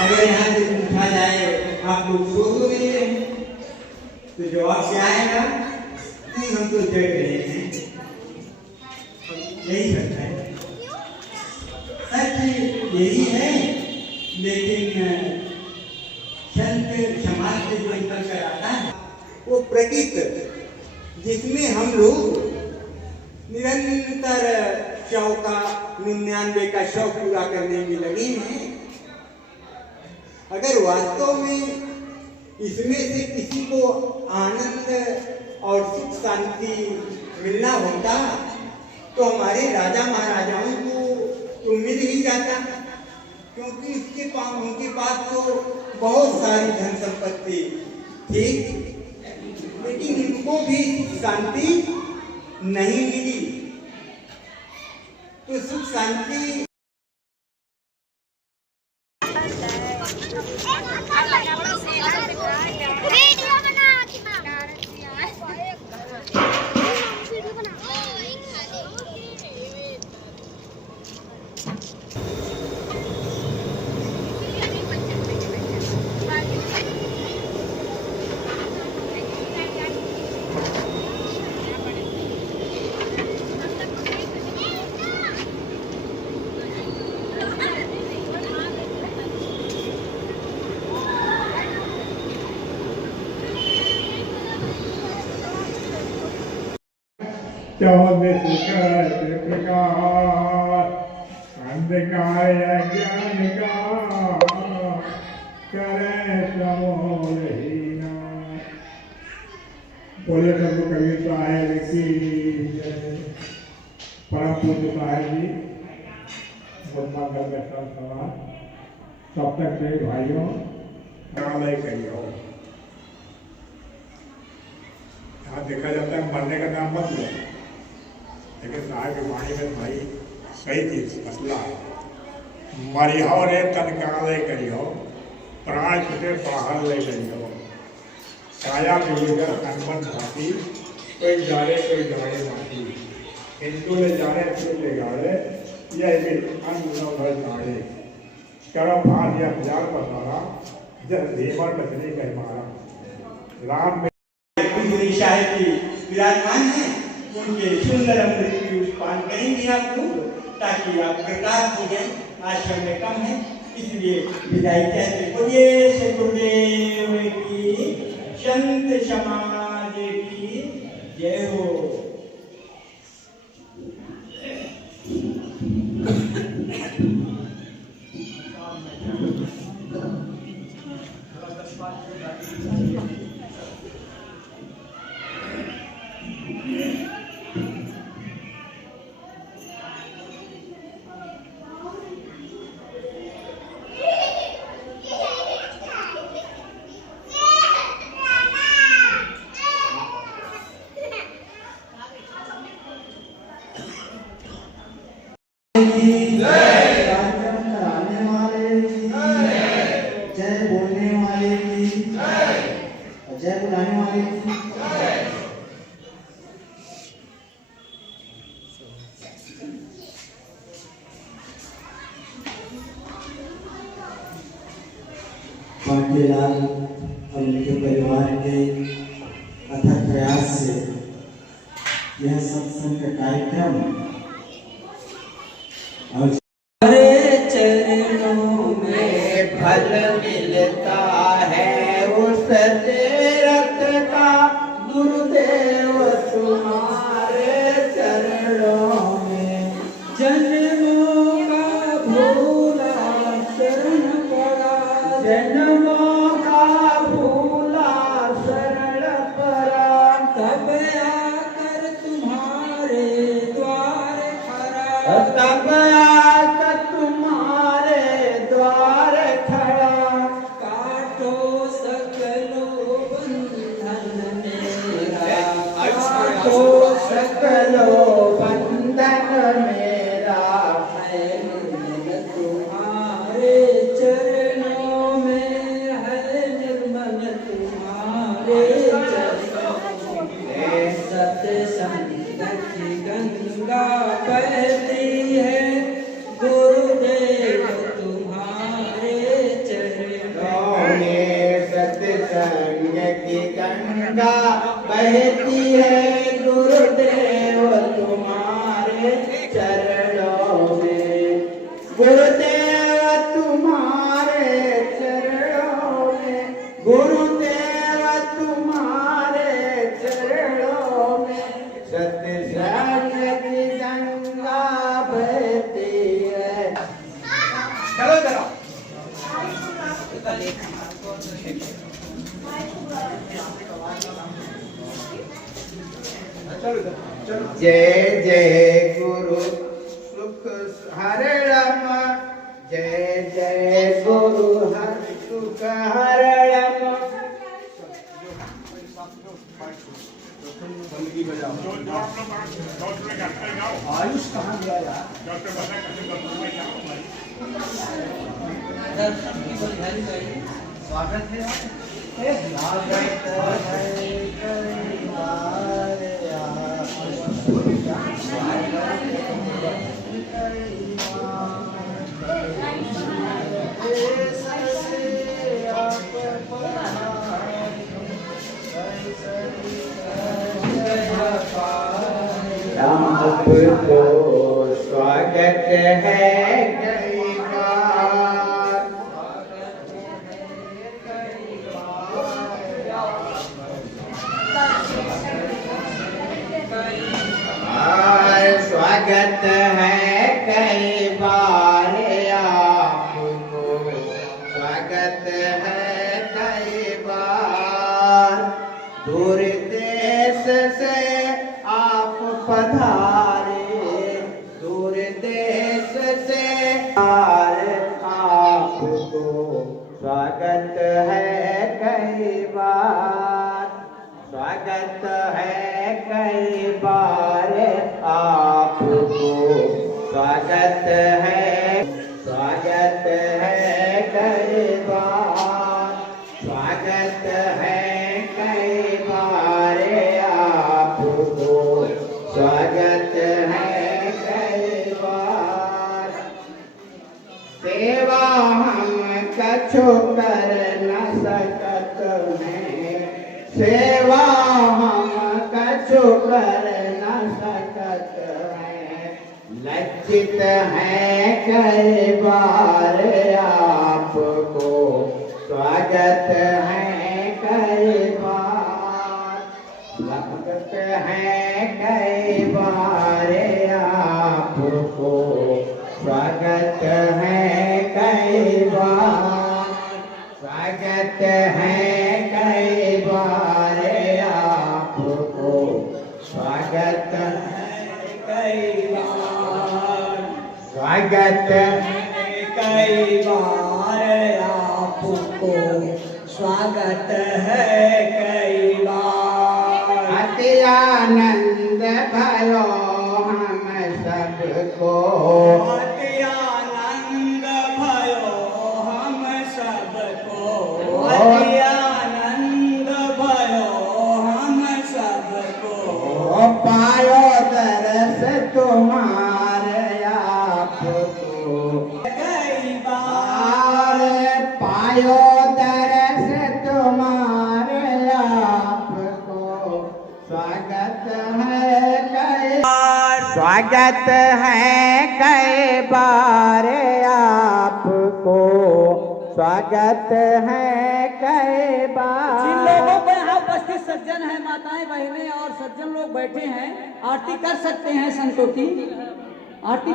अगर यहाँ से पूछा जाए आप लोग सोचो में नहीं रहे तो जवाब क्या आएगा? नहीं, हम तो जग रहे हैं। यही सच है, सच यही है। लेकिन संत समाज से जो निकल कर आता है वो प्रकृति, जिसमें हम लोग निरंतर 100 का 99 का शौक पूरा करने में लगे हैं। अगर वास्तव में इसमें से किसी को आनंद और सुख शांति मिलना होता तो हमारे राजा महाराजाओं को तो मिल ही जाता, क्योंकि उनके पास तो बहुत सारी धन संपत्ति थी, लेकिन उनको भी शांति नहीं मिली। तो सुख शांति चौबीस प्रकार अंधकार ज्ञान का करे समोलहीना। बोले सब कवि साहेब की परम पूज्य साहेब जी समाज तब तक से भाइयों नालय करियो। यहाँ देखा जाता है मरने का नाम मत लो, लेकिन साहब की वाणी में भाई सही चीज मसला है। मरियो रे तनकाले करियो, प्राण छुटे बाहर ले करियो। काया मिलेगा हनुमान भाती, कोई जाने कोई जाने भाती। हिंदू ले जाने हिंदू ले गाड़े, यह भी अन्न भर जाड़े। करो भार या हजार बतारा, जब देवर बचने का मारा। राम में शाही विराजमान है, उनके सुंदर अमृत पीयूष पान करेंगे आप लोग, ताकि आप प्रकाश हो जाए। आज समय कम है, इसलिए विदाई कहते बोलिए से गुरुदेव की, संत समाज की जय हो। पाटीलाल और उनके परिवार के अथक प्रयास से यह सत्संग का कार्यक्रम और चरणों में फल मिलता है उस तीरथ का गुरुदेव तुम्हारे चरणों में जन्मों का भूला शरण पड़ा जन्मों का भूला शरण पड़ा तब आकर तुम्हारे द्वार खड़ा तब आकर तुम्हारे द्वार खड़ा काटो सकलो बंधन मेरा काटो सकलो बंधन मेरा है निर्मल तुम्हारे चरणों में है निर्मल तुम्हारे चरणों में सत्संग की गंगा बहती है गुरुदेव तुम्हारे चरणों में सत्संग की गंगा बहती है गुरुदेव तुम्हारे चरणों में गुरुदेव तुम्हारे चरणों में गुरुदेव तुम्हारे चरणों में सत्संग की गंगा बहती है। चलो चलो जय जय गुरु सुख हरणम जय जय गुरु हर सुख हरणम आयुष कहाँ गया यार स्वागत है आपको स्वागत है कई बार स्वागत है कई बार आपको स्वागत है कई बार दूर देश से आप पधारे दूर देश से आपको स्वागत है कई बार स्वागत है कई बार आपको स्वागत है कई बार स्वागत है कई बार आपको स्वागत है कई बार सेवा हम कछु कर न सकत हैं सेवा हम कछु कर न सकत हैं लज्जित है कई बार आपको स्वागत है कई बार स्वागत है कई बार आपको स्वागत है कई बार स्वागत है कई बार आपको स्वागत है कई बार स्वागत है कई बार आपको स्वागत है कई बार अति आनंद भयो हम सबको अति आनंद भयो हम सबको अति आनंद भयो हम सबको पायो दरस तुम्हारे आपको कई बार पायो दरस स्वागत है कई बार आपको, स्वागत है कई बार। जिन लोगों को यहाँ उपस्थित सज्जन हैं, माताएं बहनें और सज्जन लोग बैठे हैं, आरती कर सकते हैं संतों की, आरती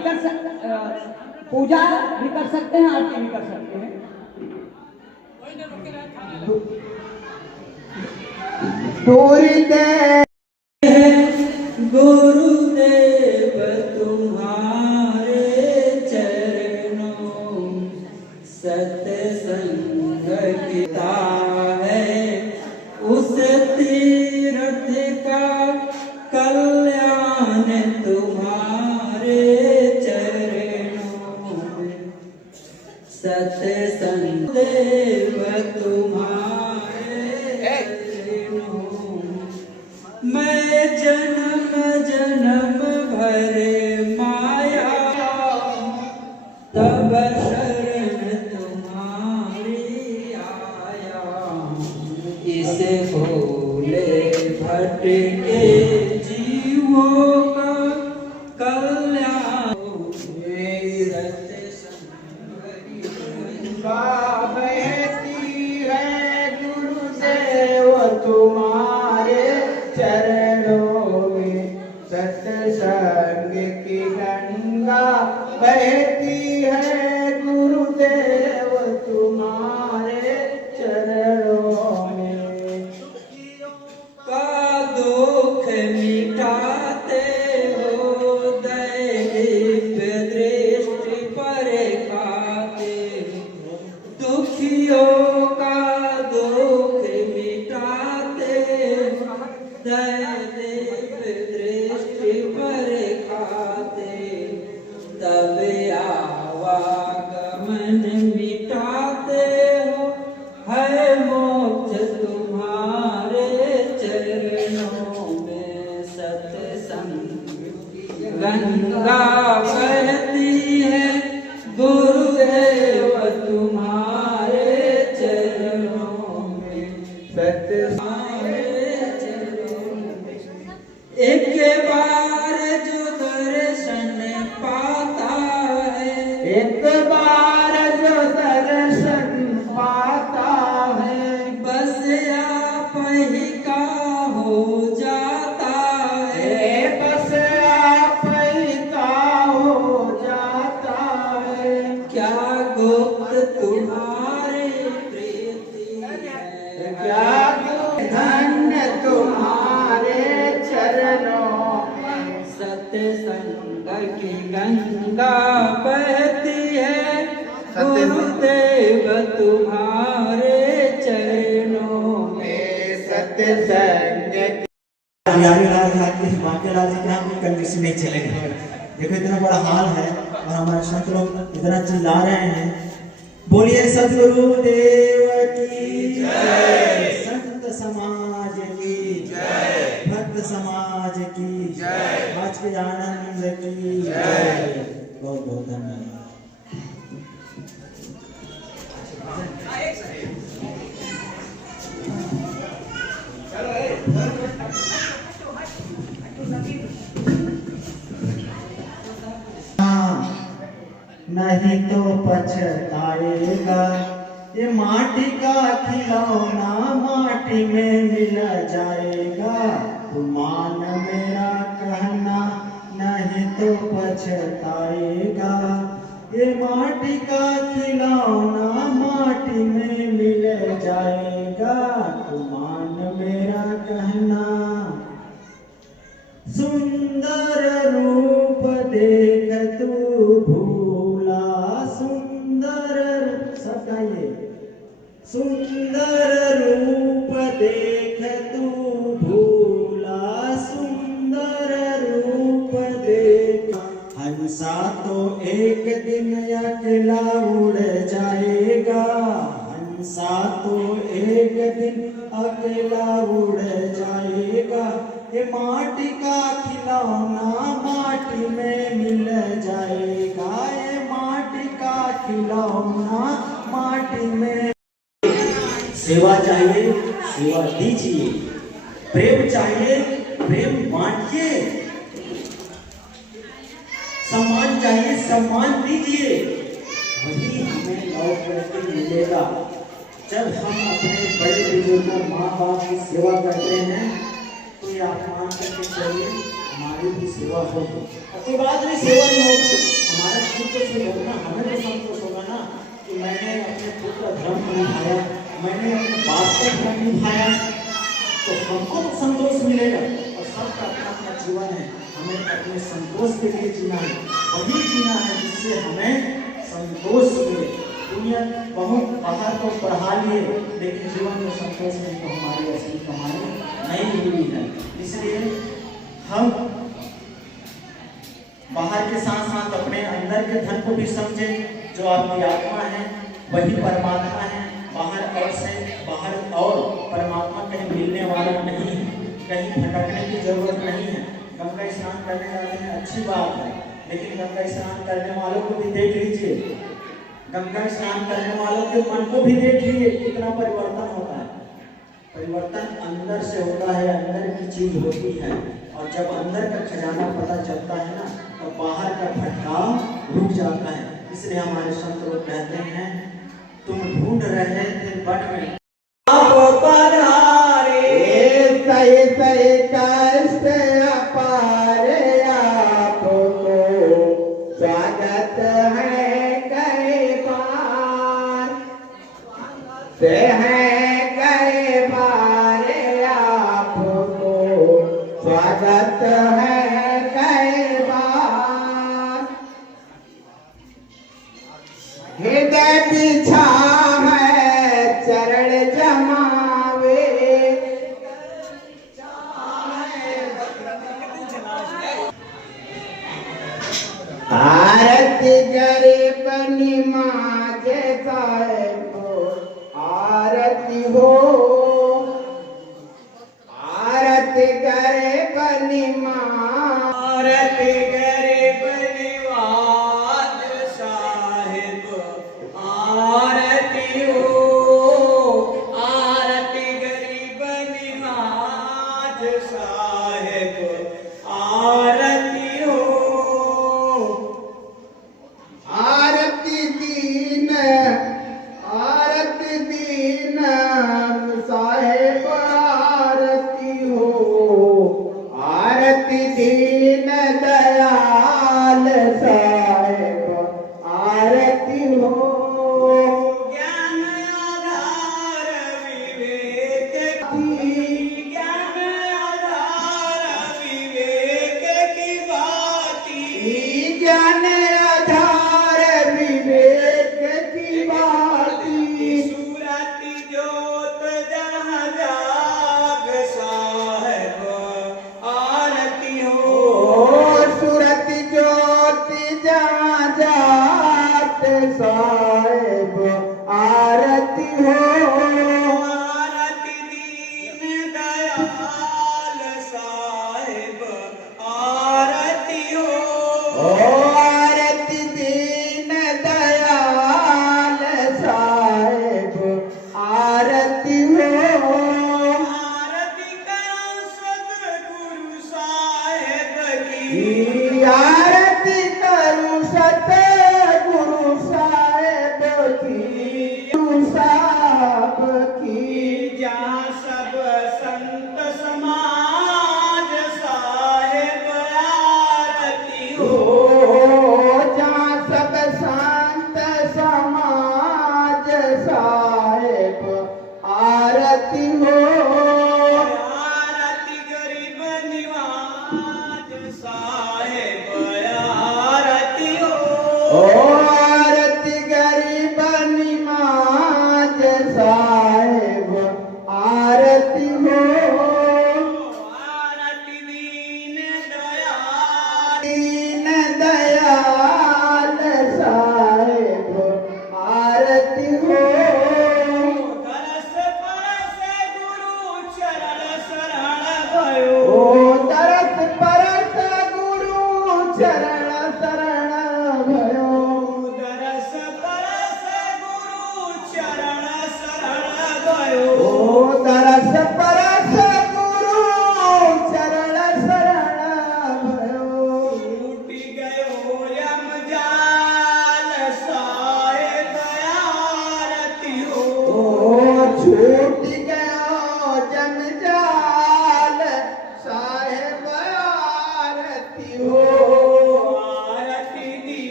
पूजा भी कर सकते हैं, आरती भी कर सकते हैं। गुरुदेव तुम्हारे चरणों सत्संग किया है, उस तीर्थ का कल्याण तुम्हारे चरणों में। सत्संग देव तुम्हारे चरणों मैं जन्म जन्म भरे माया, तब शरण तुम्हारी आया। इस भोले भटके जीवों का कल्याण बहती है गुरुदेव तुम्हारे चरणों में। सत्संग की गंगा बहती है गुरुदेव तुम्हारे चरणों में। का दुख मिटाते हो दैव दृष्टि पर खाते, दुखियों का दुख मिटाते दैव दृष्टि पर खाते। तब आवागमन मिटाते हो, है मोक्ष तुम्हारे चरणों में। सत्संग गंगा बहती है गुरुदेव तुम्हारे चरणों में। सत्संग चरणों में एक बार जो दर्शन पाता है, एक बार जो दर्शन पाता है, बस आप ही का हो जाता है, बस आप ही का हो जाता है। क्या गुप्त तुम्हारी प्रीति है, क्या धन्य तुम्हारे चरणों में। सत्संग की गंगा बहती है गुरुदेव तुम्हारे चरणों में। सत्संग बांकेलाल जी के हम कंडीशन नहीं चलेंगे। देखो इतना बड़ा हाल है और हमारे संत लोग इतना चिल्ला रहे हैं। बोलिए सदगुरु देव की जय, संत समाज की जय, भक्त समाज की जय, आज के आनंद की जय। बहुत बहुत धन्यवाद। नहीं तो पछताएगा, ये माटी का खिलौना माटी में मिल जाएगा। तू मान मेरा कहना नहीं तो पछताएगा, ये माटी का खिलौना माटी में मिल जाएगा। तू मान मेरा कहना। सुंदर रूप देख तू भूला, सुंदर सबका ये सुंदर रूप देख तू भूला, सुंदर रूप देख। हंसा तो एक दिन अकेला उड़ जाएगा, हंसा तो एक दिन अकेला उड़ जाएगा। ये माटी का खिलौना माटी में मिल जाएगा, ये माटी का खिलौना माटी में। सेवा चाहिए सेवा दीजिए, प्रेम चाहिए प्रेम बांटिए। सम्मान चाहिए, सम्मान दीजिए, वही हमें लौट करके मिलेगा। जब हम अपने बड़े बुजुर्गों माँ बाप की सेवा करते हैं तो ये आप मान करके चलिए हमारी भी सेवा होगी। कोई बात नहीं, सेवा नहीं होगी, हमारा खुद तो शुरू होगा, हमें तो संतोष होगा ना कि मैंने अपने खुद का धर्म निभाया, मैंने अपने बाप का धर्म निभाया, तो हमको तो संतोष मिलेगा। और सबका अपना अपना जीवन है, हमें अपने संतोष के लिए जीना है, वही जीना है जिससे हमें संतोष मिले। दुनिया बहुत बाहर को बढ़ा लिए, लेकिन जीवन में संतोष नहीं तो हमारी असली कमाई नहीं मिली है। इसलिए हम बाहर के साथ साथ अपने अंदर के धन को भी समझें। जो आपकी आत्मा है वही परमात्मा है। बाहर और परमात्मा कहीं मिलने वाला नहीं है, कहीं भटकने की जरूरत नहीं है। गंगा स्नान करने जाते हैं, अच्छी बात है, लेकिन गंगा स्नान करने वालों को भी देख लीजिए, गंगा स्नान करने वालों के मन को भी देख लीजिए, कितना परिवर्तन होता है। परिवर्तन अंदर से होता है, अंदर की चीज होती है। और जब अंदर का खजाना पता चलता है ना, तो बाहर का भटकाव रुक जाता है। इसलिए हमारे संत लोग कहते हैं, तुम ढूंढ रहे थे वन में आप पधारे, सही सही कष्ट अपारे, आपको स्वागत है कई बार, से है कई बार, आपको स्वागत है कई बार। हृदय पीछा है चरण जमावे, आरती गरीब निमाज साहेब, आरती हो, आरती गरीब निमाज, आरती गरीब निवाज साहेब, आरती हो, आरती गरीब निवाज साहेब, आरती हो, आरती दीन, आरती दीन साहेब, आरती हो, आरती दीन दयाल साहेब, आरती हो। ज्ञान आधार विवेक की, ज्ञान आधार विवेक की बाती, ज्ञान आधार विवेक की बाती, सूरती ज्योत जहाँ जाग साहेब, आरती हो, सूरती ज्योति जहाँ जात साहेब, आरती हो, आरती दीन दयाल साहेब, आरती हो, आरती दीन दयाल साहेब, आरती हो, आरती करो सतगुरु साहेब की, आरती करो सतगुरु साहेब की, गुरु साहब की, जहाँ सब संत समाज साहेब, आरती हो, जहाँ सब संत समाज साहेब, आरती हो, आरती गरीब निवाज साहेब, आरती हो,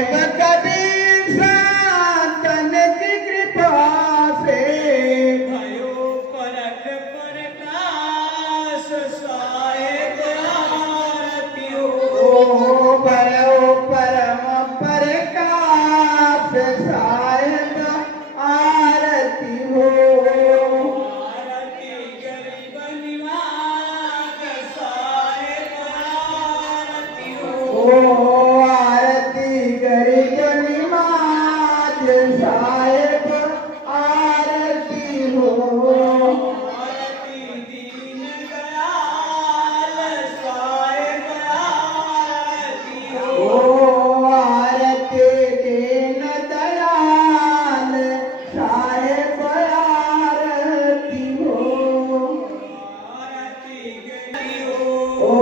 साहेब कबीर संतन की कृपा से भयो परख प्रकाश साहेब आरती हो। ओ भयो परम प्रकाश साहेब आरती हो। आरती गरीब निवाज साहेब आरती हो। ओ आरती गरीब निवाज साहेब आरती हो। आरती दीन दयाल साहेब आरती हो। ओ आरती दीन दयाल साहेब आरती हो। आरती गरीब हो। ओ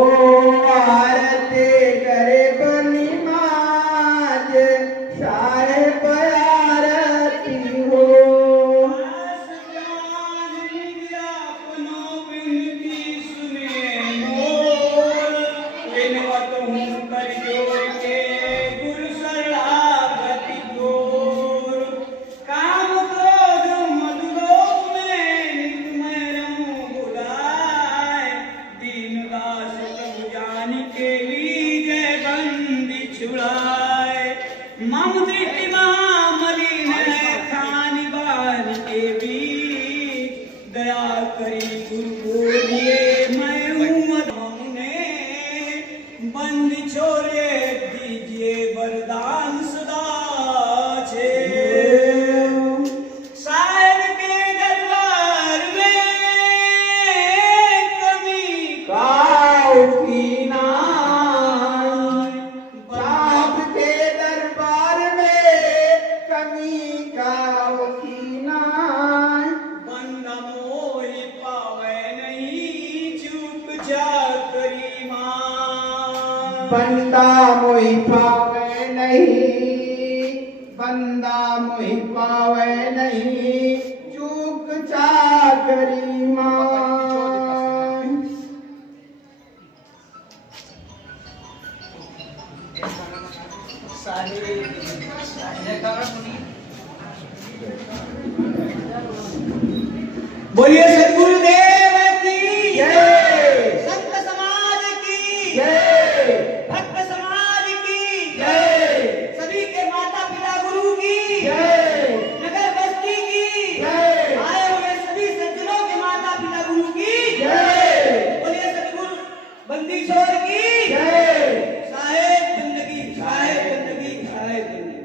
आरती गरीब निमाज साहेब आरती हो। ममती मलिन खानी बान के बीच दया करी गुरु बोलिए मैं हूँ ने बंद छोड़े दीजिए वरदान सदा छे। साहेब के दरबार में कमी काऊ की नाई साहब के दरबार में कमी काऊ की नाई। बंदा मोहि पावे नहीं चूक जा करी मान। बंदा मोहि पावे नहीं, बंदा मोहि पावे नहीं, चूक चाकरी मान। बोलिए सदगुरुदेव की जय, संत समाज की जय, भक्त समाज की जय, सभी के माता पिता गुरु की जय, नगर बस्ती की जय, आए हुए सभी सज्जनों के माता पिता गुरु की जय, बोलिए सदगुरु बंदी छोड़ की जय। साहेब बंदगी साहेब बंदगी साहेब बंदगी।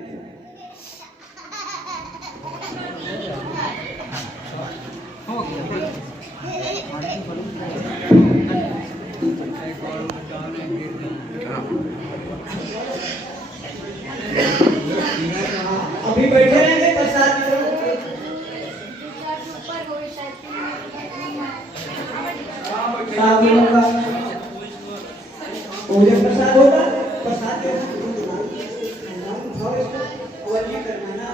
अभी बैठे रहेंगे प्रसाद की तरफ। साधुओं का पूजन प्रसाद होगा। प्रसाद करना ना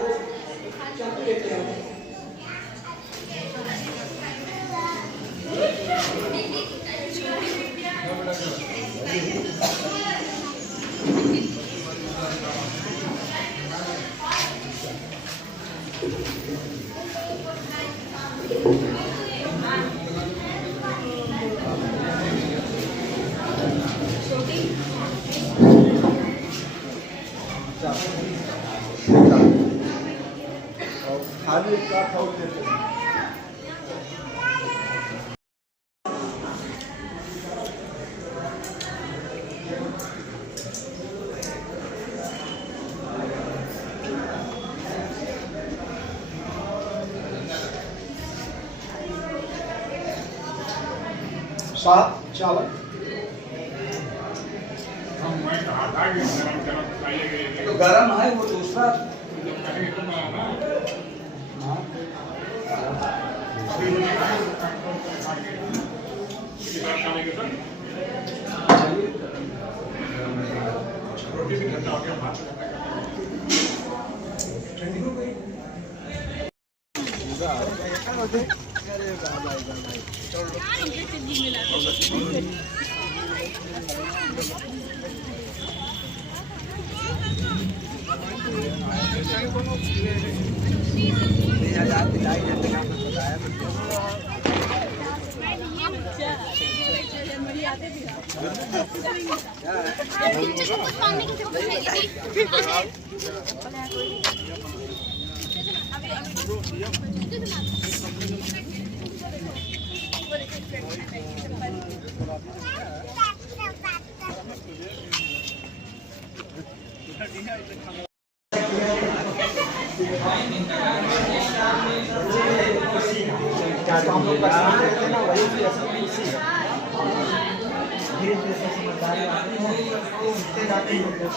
चाकू लेते हैं। खाली का खाओ देते हैं। सात चावल तो गरम है वो दूसरा धीरे धीरे